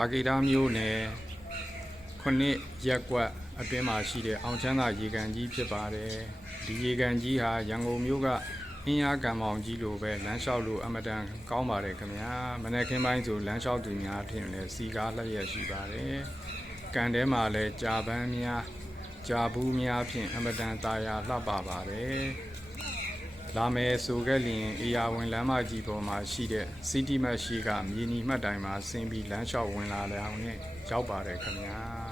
တာဂီတာမျိုးနယ်ခုနှစ်ရက်ကွက်အတွင်းမှာရှိတဲ့အောင်ချမ်းသာရေကန်ကြီးဖြစ်ပါတယ်ဒီရေကန်ကြီးဟာရန်ကုန်မြို့ကအင်းအားကံမောင်ကြီးလိုပဲလမ်းလျှောက်လို့အမတန်ကောင်းပါတယ်ခင်ဗျာမနေ့ခင်းပိုင်းဆိုလမ်းလျှောက်သူများထင်လဲစီကားလျက်ရှိပါတယ်ကန်ထဲမှာလဲကြာပန်းများကြာဘူးများဖြင့်အမတန်ตาယာလှပပါတယ် လာမယ်ဆိုခဲ့လျင်အေယာဝင်လမ်းမကြီးပေါ်မှာရှိတဲ့စီတီမတ်ရှိကမြေနီမှတ်တိုင်မှာဆင်းပြီးလမ်းလျှောက်ဝင်လာတဲ့အောင်နဲ့ရောက်ပါတယ်ခင်ဗျာ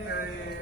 day.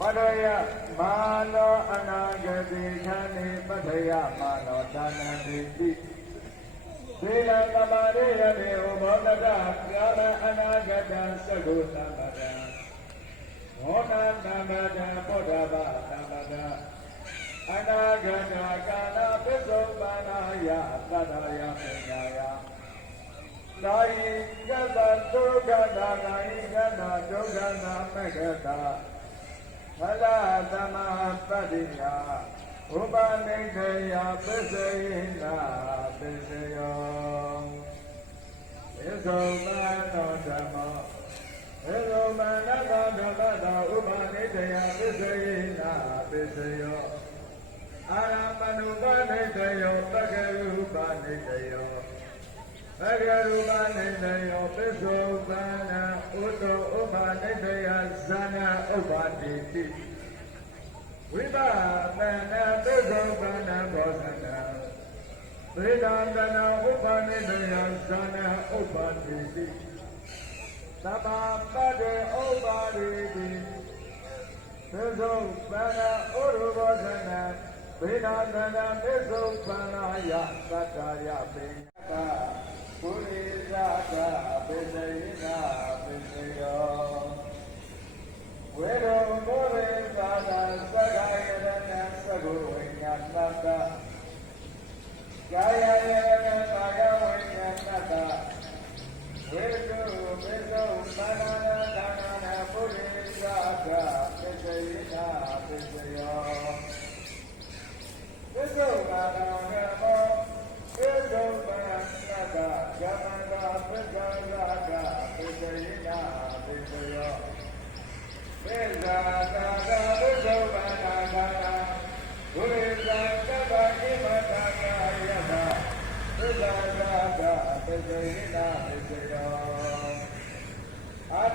ပတယမာနောအနာဂတိခန္တိပတယမာနောသာနံတိတိသေလံကမာရိယမေဟောမောတတကာလအနာဂတံသကုသမတံမောနတံနာတံပောဓဗသမ္မတံအနာဂတကာလပစ္စုပန္နာယသတ္တယပညာယသာယိကတ္တဒုက္ခနာနာယိကတ္တဒုက္ခနာမေတ္တာ ဖလသမပတ္တိယဥပနိတယပစ္စယိနာပစ္စယောဧသောမနောဓမ္မောဧသောမနတောဓမ္မတောဥပနိတယပစ္စယိနာပစ္စယောအာရမဏုပနိတယောပကရုပနိတယော أجل من يعطش فانا أدعو من يزن أبديتي وما من يعطش فانا بزنا Ridandana upani dhyasana upaditi Sabhamade upaditi Mizupana urvasana Ridandana mizupana yasvatarya Pringata Puri Raka Abhijayina Abhijayina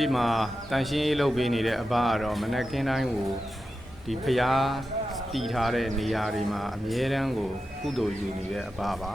ရှေ့မှာတန်ရှင်းရေးလုပ်ပေးနေတဲ့အဘကတော့မနက်ခင်းတိုင်းကိုဒီဖျားတီထားတဲ့နေရာတွေမှာအမြဲတမ်းကိုကုသိုလ်ယူနေတဲ့အဘပါ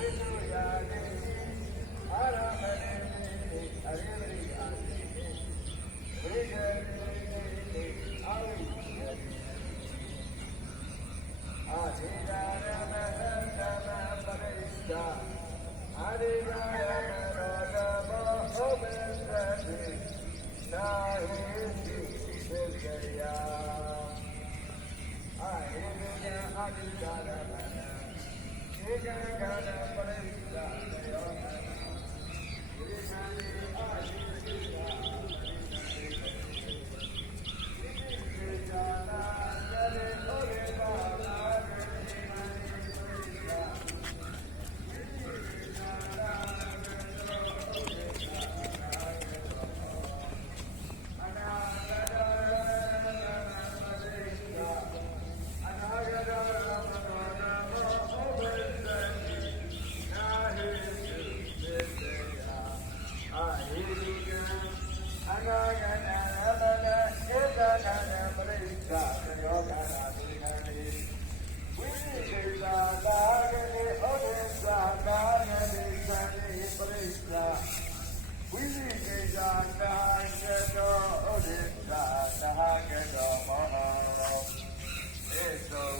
Amen.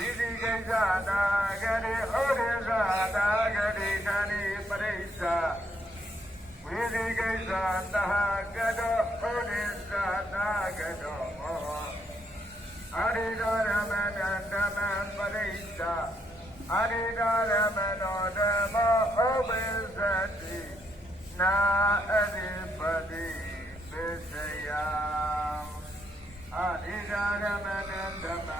နာရမဏသမပရိစ္ဆာသုသောဘာနာရမနောသမ္မောဥပိသတိနာဟိတုပိစယအာတိတုကံမေသောဘာနာရမဏဧကခန္ဓာပရိစ္ဆာတယောခန္ဓာဝေကံဤအဟိတုကပရိသဒိဋ္ဌိဝိသိကိစ္စတာဂတိဩရိသတာဂတိကံဤပရိစ္ဆာဝိသိကိစ္စတဟကတောဩရိသတာကတောမောအရိဒရမဏဓမ္မပရိစ္ဆာအရိဒရမနောဓမ္မောဩပိသတိနာအရိပတိပိစယံအရိဒါရမဏဓမ္မပရိစ္ဆာ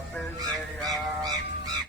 birthday. Uh,